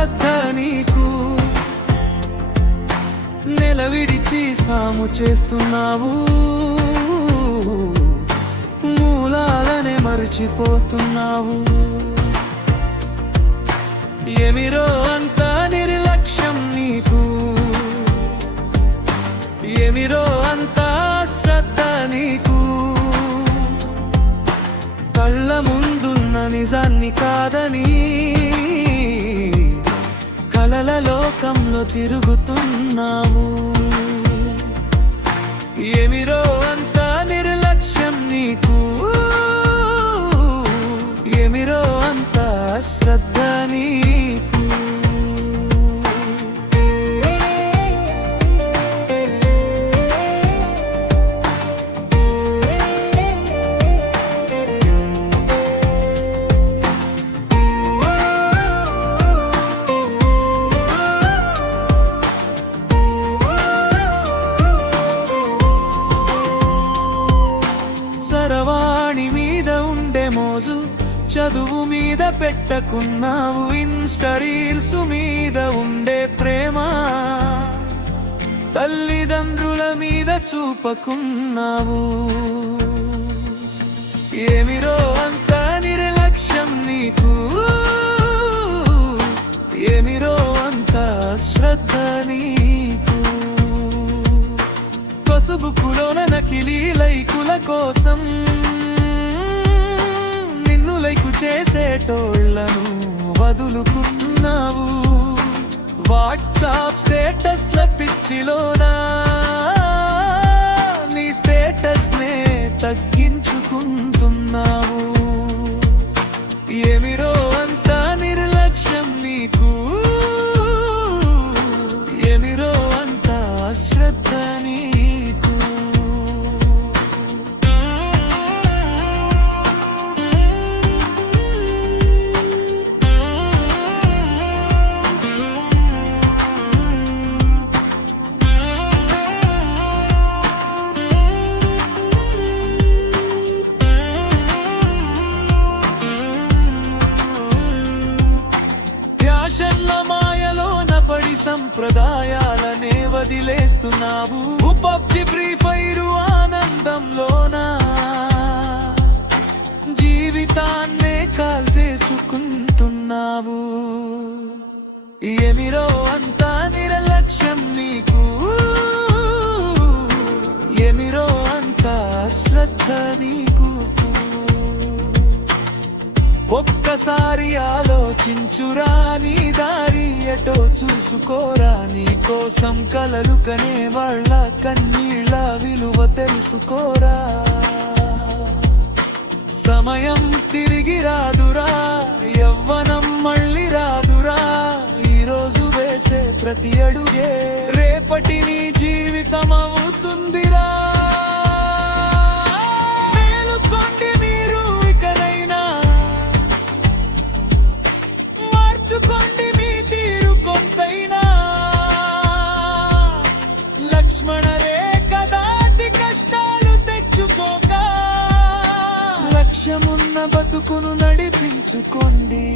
శ్రద్ధ నీకు. నెల విడిచి సాము చేస్తున్నావు, మూలాలనే మరచిపోతున్నావు. ఏమిరో అంత నిర్లక్ష్యం నీకు, ఏమిరో అంత శ్రద్ధ నీకు. కళ్ళ ముందున్న నిజాన్ని కాదని కలల లోకంలో తిరుగుతున్నావు. ఏమిరో అంత నిర్లక్ష్యం నీకు, ఏమిరో అంత శ్రద్ధ నీకు. చరవాణి మీద ఉండే మోజు చదువు మీద పెట్టకున్నావు. ఇన్స్టా రీల్స్ మీద ఉండే ప్రేమ తల్లిదండ్రుల మీద చూపకున్నావు. ఏమిరో అంత నిర్లక్ష్యం నీకు, ఏమిరో అంత శ్రద్ధ నీకు. పసుబుకులోన నకిలీ లైకుల కోసం నిన్ను లైకు చేసేటోళ్లను వదులుకున్నావు. వాట్సాప్ స్టేటస్ల పిచ్చిలోనా నీ స్టేటస్ నే తగ్గించుకుంటున్నావు. ఏమిరో అంత నిర్లక్ష్యం నీకు, ఏమిరో అంత శ్రద్ధ నీకు. ఫ్యాషన్ల మాయలోన పడి సంప్రదాయాలనే వదిలేస్తున్నావు. పబ్జి ఫ్రీ ఫైర్ ఆనందంలోనా జీవితాన్నే కాల్చేసుకుంటున్నావు. ఏమిరో అంత నిర్లక్ష్యం నీకు, ఏమిరో అంత శ్రద్ధ నీకు. ఒక్కసారి ఆలోచించురా, నీ దారి ఎటో చూసుకోరా. నీ కోసం కలలు కనే వాళ్ళ కన్నీళ్ళ విలువ తెలుసుకోరా. సమయం తిరిగి రాదురా, యవ్వనం మళ్ళీ రాదురా. ఈరోజు వేసే ప్రతి అడుగే రేపటి నీ జీవితం అవుతుందిరా. మార్చుకోండి మీ తీరు కొంతైనా. లక్ష్మణ రేఖ దాటి కష్టాలు తెచ్చుకోక లక్ష్యమున్న బతుకును నడిపించుకోండి.